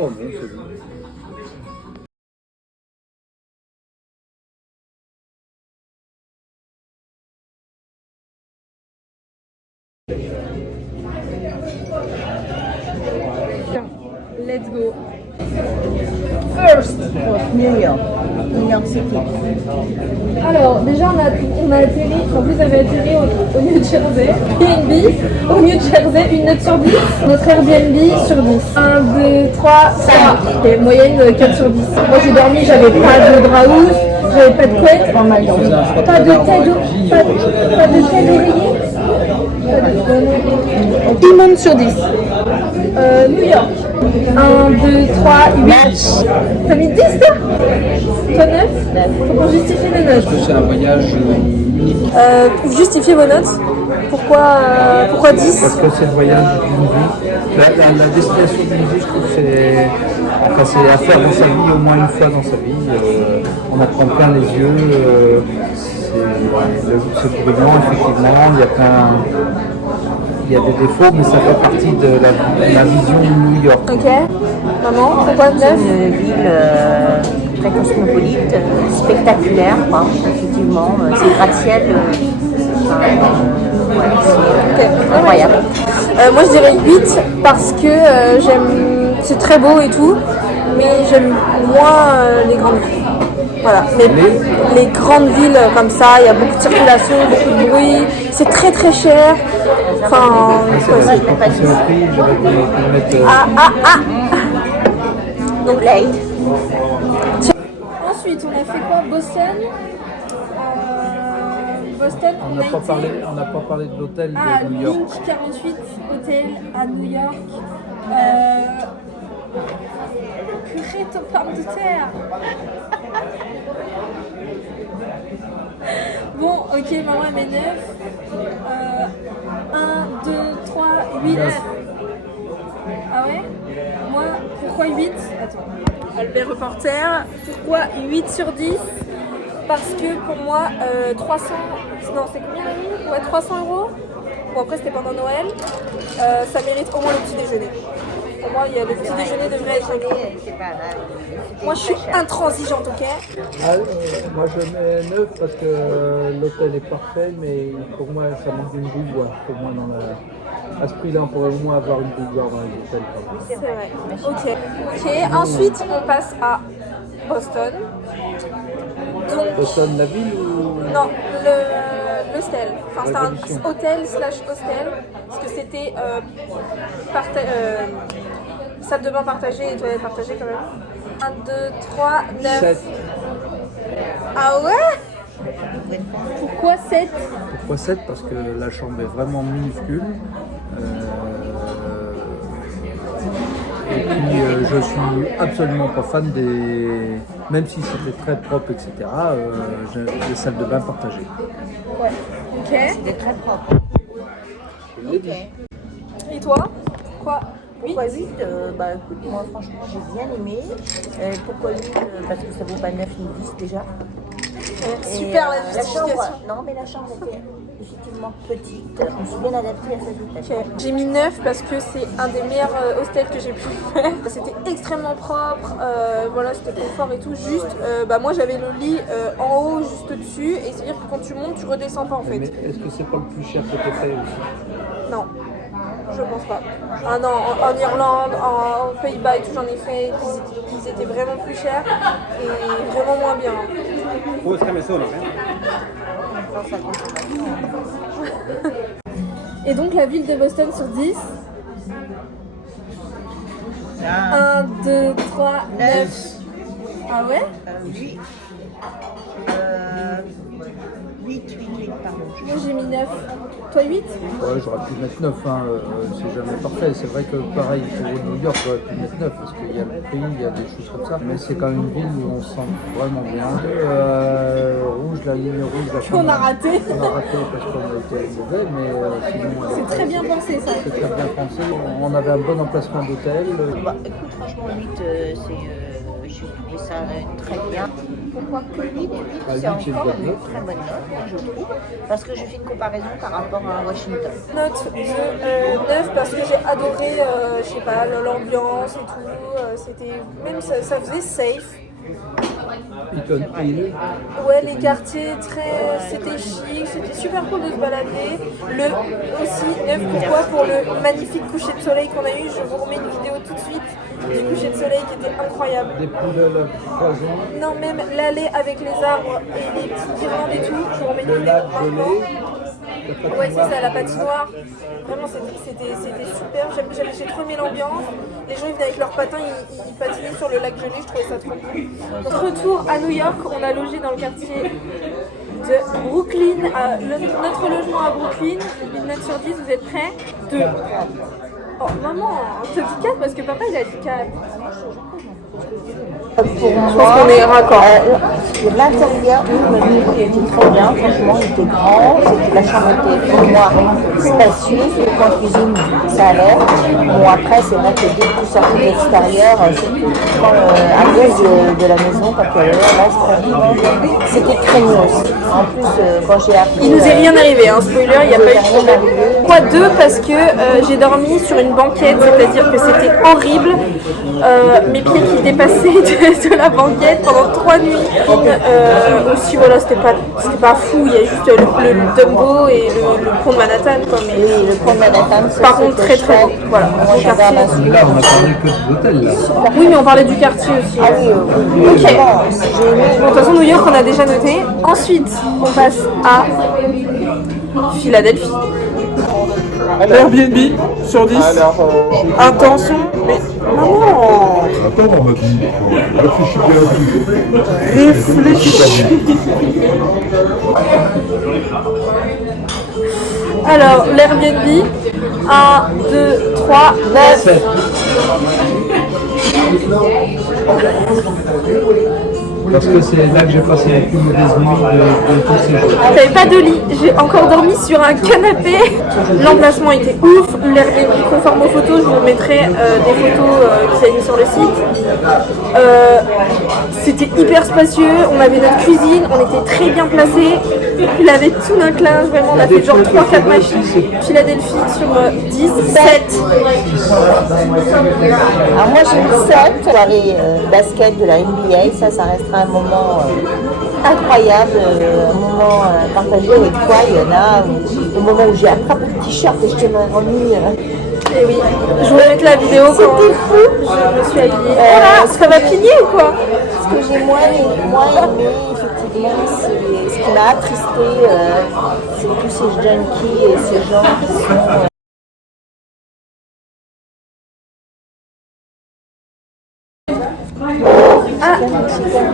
Oh non, c'est bon. Let's go. First. New York, New York City. Alors, déjà, on a atterri, enfin, vous avez atterri au New Jersey. Airbnb, au New Jersey, une note sur 10. Notre Airbnb sur 10. 1, 2, 3, 4. Ok, moyenne 4 sur 10. Moi, j'ai dormi, j'avais pas de draous, j'avais pas de couette, pas de tête d'oreiller. Tout le monde sur 10. New York. 1, 2, 3, 8. T'as mis 10 toi? Toi 9? Faut qu'on justifie les notes. Parce que c'est un voyage unique. Pour justifier vos notes, pourquoi 10? Parce que c'est le voyage d'une vie. La destination d'une vie, je trouve que c'est à faire dans sa vie, au moins une fois dans sa vie. On apprend plein les yeux. C'est brillant, effectivement. Il y a des défauts, mais ça fait partie de la vision de New York. Ok. Maman, pourquoi 9? C'est une ville très cosmopolite, spectaculaire, quoi, effectivement. C'est gratte-ciel. C'est incroyable. Moi je dirais 8 parce que c'est très beau et tout, mais j'aime moins les grandes villes. Voilà, mais les grandes villes comme ça, il y a beaucoup de circulation, beaucoup de bruit, c'est très très cher. Enfin, Moi, je n'ai pas dit. J'aurais pu mettre. Donc, late. Ensuite, on a fait quoi? Boston. Boston, On n'a pas parlé de l'hôtel de New York. Link 48, hôtel à New York. Purée, ton pomme de terre. Bon, ok, maman elle met 9. 1, 2, 3, 8. Ah ouais? Moi, pourquoi 8? Attends. Albert Reporter, pourquoi 8 sur 10? Parce que pour moi, 300. Non, c'est combien la nuit? Ouais, 300 €. Bon, après, c'était pendant Noël. Ça mérite au moins le petit déjeuner. Pour moi, le petit déjeuner devrait être inclus. Moi, je suis intransigeante, ok? Moi je mets 9 parce que l'hôtel est parfait, mais pour moi ça manque d'une bouilloire. Pour moi, à ce prix-là, on pourrait au moins avoir une bouilloire dans les hôtels. C'est vrai. Ok. Ensuite, on passe à Boston. Donc, Boston, la ville ou. non, l'hostel. Enfin, c'est un hôtel/hostel. Parce que c'était salle de bain partagée et toilette partagée quand même. 1, 2, 3, 9. 7. Ah ouais? Pourquoi 7? Pourquoi 7? Parce que la chambre est vraiment minuscule. Et puis je suis absolument pas fan des. Même si c'était très propre, etc., des salles de bain partagées. Ouais. Ok. C'était très propre. Je l'ai dit. Et toi? Quoi? Pourquoi 8? Bah écoute, moi franchement j'ai bien aimé. Pourquoi 8? Parce que ça vaut pas 9 ni 10 déjà. Super la la justification. chambre, non mais la chambre était effectivement petite. On s'est bien adapté à cette habitation. Ok. J'ai mis 9 parce que c'est un des meilleurs hostels que j'ai pu faire. C'était extrêmement propre, voilà, c'était confort et tout. Juste, moi j'avais le lit en haut, juste au-dessus, et c'est-à-dire que quand tu montes, tu redescends pas en fait. Mais est-ce que c'est pas le plus cher que tu as fait aussi? Non, je pense pas. Ah non, en Irlande, en Pays-Bas et tout, j'en ai fait. Ils étaient vraiment plus chers et vraiment moins bien. Et donc la ville de Boston sur 10. 1, 2, 3, 9. Ah ouais? Oui. 8, pardon. Moi j'ai mis 9. Toi 8? Ouais, j'aurais pu mettre 9, c'est jamais parfait. C'est vrai que pareil pour New York, j'aurais pu mettre 9 parce qu'il y a le prix, il y a des choses comme ça. Mais c'est quand même une ville où on se sent vraiment bien. Rouge, la ligne rouge, On a raté. On a raté parce qu'on a été mauvais, mais sinon. C'est très bien pensé ça. C'est très bien pensé. On avait un bon emplacement d'hôtel. Bah, écoute, franchement, 8, j'ai trouvé ça très bien. Pourquoi que 8? Ah, C'est 8, c'est une encore bonne une note. très bonne note, je trouve, parce que je fais une comparaison par rapport à Washington. Note de 9 parce que j'ai adoré, je sais pas, l'ambiance et tout. C'était même ça faisait safe. Beacon Hill. Ouais, les quartiers c'était chic, c'était super cool de se balader. Aussi 9 pourquoi pour le magnifique coucher de soleil qu'on a eu. Je vous remets une vidéo tout de suite du coucher de soleil qui était incroyable. Des poules à poison. Non, même l'allée avec les arbres et les petites guirlandes et tout. Je vous remets une Le vidéo lac maintenant. gelé. Ouais, c'est ça, la patinoire. Vraiment, c'était super. J'ai trop aimé l'ambiance. Les gens ils venaient avec leurs patins, ils patinaient sur le lac gelé. Je trouvais ça trop cool. Retour à New York, on a logé dans le quartier de Brooklyn. Notre logement à Brooklyn, une note sur 10, vous êtes prêts? 2. Oh, maman, je te dis 4 parce que papa il a dit 4. Pour Je moi, pense qu'on est raccord. l'intérieur, il était très bien, franchement, il était grand, la chambre était pour moi spacieuse, le coin cuisine, ça allait. Bon, après, c'est vrai que dès que vous sortez de l'extérieur, surtout à cause de la maison, quand il y avait là, c'était craignos. En plus, quand j'ai appris. Il nous est rien arrivé, hein, spoiler, il n'y a pas eu de problème. Pourquoi 2? Parce que j'ai dormi sur une banquette, c'est-à-dire que c'était horrible. Mes pieds qui dépassaient de la banquette pendant 3 nuits. Aussi, voilà, c'était pas fou, il y a juste le Dumbo et le pont de Manhattan. Quoi, mais Oui, le pont de Manhattan, par contre, très très beau. Voilà, Moi, le j'adore la quartier. Là, on a parlé que de l'hôtel, là. Oui, mais on parlait du quartier aussi. Ah oui, oui. Ok. J'ai aimé. Bon, de toute façon, New York, on a déjà noté. Ensuite, on passe à Philadelphie. Airbnb sur 10. Intention, mais maman, Attends, on m'a dit, réfléchis bien. réfléchis. Alors, l'Airbnb, 1, 2, 3, 9. Parce que c'est là que j'ai passé les plus mauvaises nuits de tous ces jours. J'avais pas de lit, j'ai encore dormi sur un canapé. L'emplacement était ouf, l'Airbnb conforme aux photos, je vous mettrai des photos qui sont mises sur le site. C'était hyper spacieux, on avait notre cuisine, on était très bien placés. Il avait tout notre linge, vraiment, on a fait genre 3-4 machines. Philadelphie sur 10, 7. Alors moi j'ai mis 7, soirée basket de la NBA, ça restera un moment incroyable, un moment partagé avec toi. Il y en a au moment où j'ai attrapé le t-shirt et je te l'ai remis. Et oui, je vous mettre la vidéo quand je me suis habillée. Voilà, ça va pigner ou quoi? Ce que j'ai moins aimé, effectivement, c'est ce qui m'a attristé, c'est tous ces junkies et ces gens qui sont...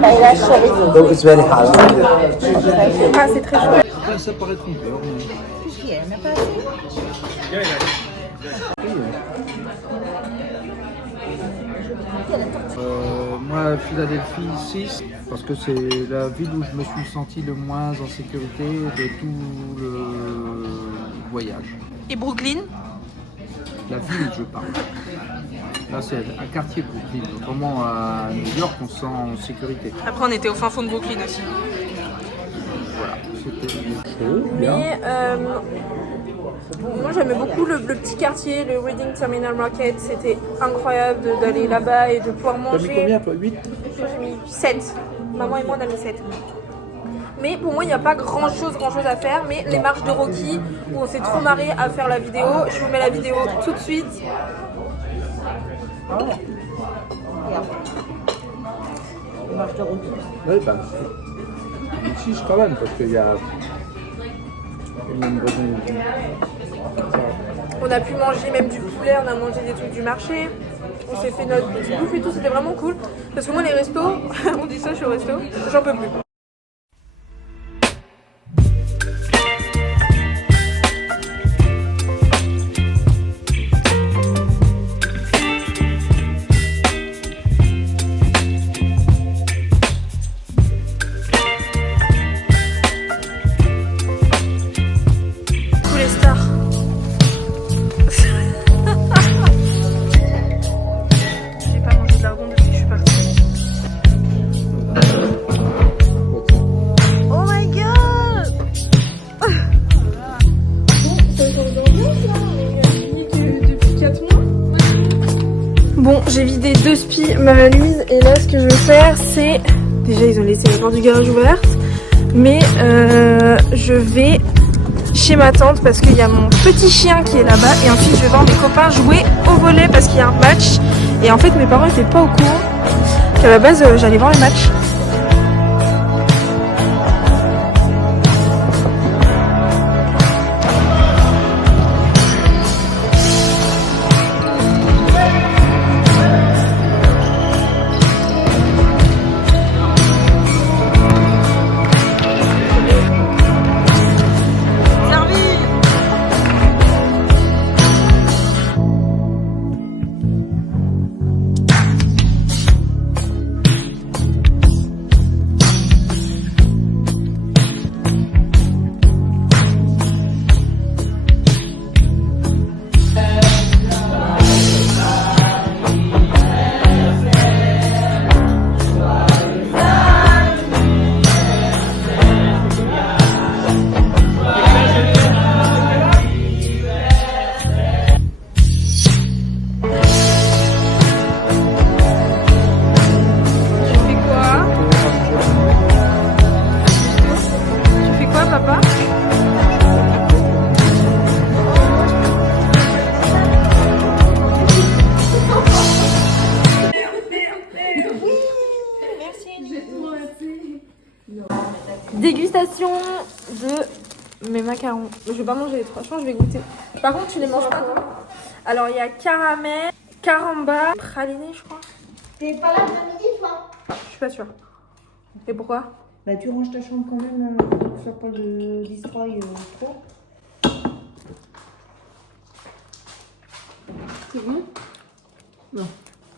paella chorizo. It's very hard. Ah, c'est très chaud. Ça paraît trompeur. Mais... Qu'est-ce qu'il y a? Il n'y en a pas assez? Moi, Philadelphie 6, parce que c'est la ville où je me suis senti le moins en sécurité de tout le voyage. Et Brooklyn? La ville, je parle. Là, c'est un quartier Brooklyn. Autrement, à New York, on se sent en sécurité. Après, on était au fin fond de Brooklyn aussi. Voilà, c'était chaud, bien. Mais moi, j'aimais beaucoup le petit quartier, le Reading Terminal Market. C'était incroyable d'aller là-bas et de pouvoir T'as mis manger. combien, toi? 8? Moi, j'ai mis 7. Maman et moi, on a mis 7. Mais pour moi, il n'y a pas grand-chose à faire. Mais les marches de Rocky, où on s'est trop marré à faire la vidéo, je vous mets la vidéo tout de suite. Ah ouais. Regarde. Les marches de Rocky. Oui, ben, 6 quand même, parce qu'il y a une bonne... On a pu manger même du poulet, on a mangé des trucs du marché. On s'est fait notre petit bouffe et tout, c'était vraiment cool. Parce que moi, les restos, on dit ça, je suis au resto, j'en peux plus. Tous les stars. J'ai pas mangé de lardon depuis que je suis partie. Bon, j'ai vidé 2 spies ma valise et là ce que je vais faire c'est... Déjà ils ont laissé la porte du garage ouverte, mais je vais chez ma tante parce qu'il y a mon petit chien qui est là-bas et ensuite je vais voir mes copains jouer au volley parce qu'il y a un match et en fait mes parents étaient pas au courant qu'à la base j'allais voir le match. Dégustation de mes macarons. Je vais pas manger les 3, je pense que je vais goûter. Par contre, tu les manges pas toi. Alors, il y a caramel, caramba, praliné, je crois. T'es pas là après-midi, toi? Je suis pas sûre. Et pourquoi? Bah, tu ranges ta chambre quand même pour que ça pas de destroy trop. C'est bon? Non.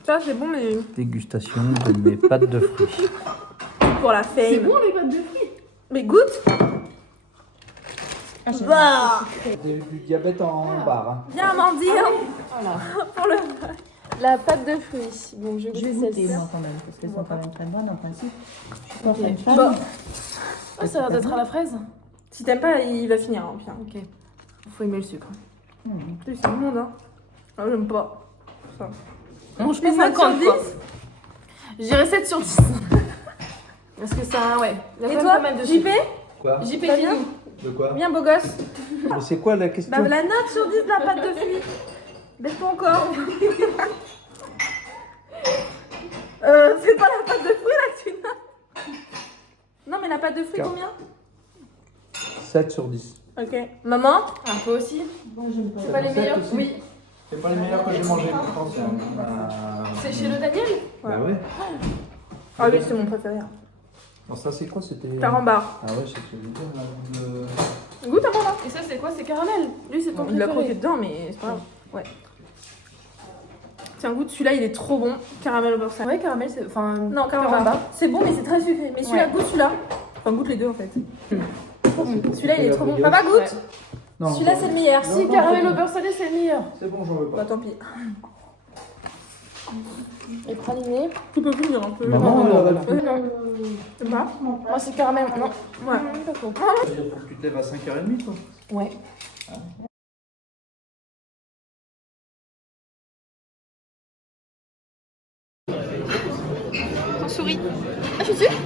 Ça, c'est bon, mais Dégustation de mes pâtes de fruits. pour la fame. C'est bon les pâtes de fruits. Mais goûte. Bah. Du diabète en barre. Hein. Viens, Amandine. Voilà. Pour le... La pâte de fruits. Bon, je Je vais goûte goûter celle-ci. moi quand même, parce qu'elles sont quand même très bonnes en principe. Je suis pas Ok. fan de fan. Bah. Ah, ça a l'air d'être à la fraise. Si t'aimes pas, il va finir. Hein, bien. Ok. Faut aimer le sucre. C'est le monde, hein. Ah, j'aime pas. Ça. Mange Une pas note sur 50 quoi. 10. Je dirais 7 sur 10. Parce que ça, ouais. Il y a Et quand même toi, pas mal de JP? sucre. Quoi? JP, T'as bien dis-nous. De quoi? Bien, beau gosse. Mais c'est quoi la question? Bah, la note sur 10 de la pâte de fruits. Baisse pas encore. C'est pas la pâte de fruits là que tu notes. Non, mais la pâte de fruits, Car- combien? 7 sur 10. Ok. Maman? Ah, toi aussi. Bon, j'aime pas. C'est pas les meilleurs. aussi. Oui. C'est pas les meilleurs que j'ai mangés, je pense. C'est chez le Daniel. Bah ouais. Ah oui, c'est mon préféré. Alors ça c'est quoi? C'était... Carambar. Ah ouais, c'est ce que je veux dire là. Goûte avant là. Et ça, c'est quoi? C'est caramel. Lui, c'est ton Il l'a croqué préféré. dedans, mais c'est pas grave. Ouais. Tiens, goûte, celui-là il est trop bon. Caramel au beurre salé. Ouais, caramel, c'est. Enfin. Non, carambar. C'est bon, mais c'est très sucré. Mais celui-là, Ouais. goûte celui-là. Enfin, goûte les deux en fait. Celui-là il est trop bon. Papa, goûte. Ouais. Non, Celui-là c'est le meilleur. Non, Si, non, caramel c'est au bon. beurre salé, c'est le meilleur. C'est bon, j'en veux Bah pas. tant pis. Et praliné. Tu peux finir un peu. Maman, non, elle non. va plus. C'est pas. Moi, c'est caramel. Non. Ouais. Pas trop. Ça veut dire faut que tu te lèves à 5h30 toi. Ouais. Ton souris. Ah, je suis dessus.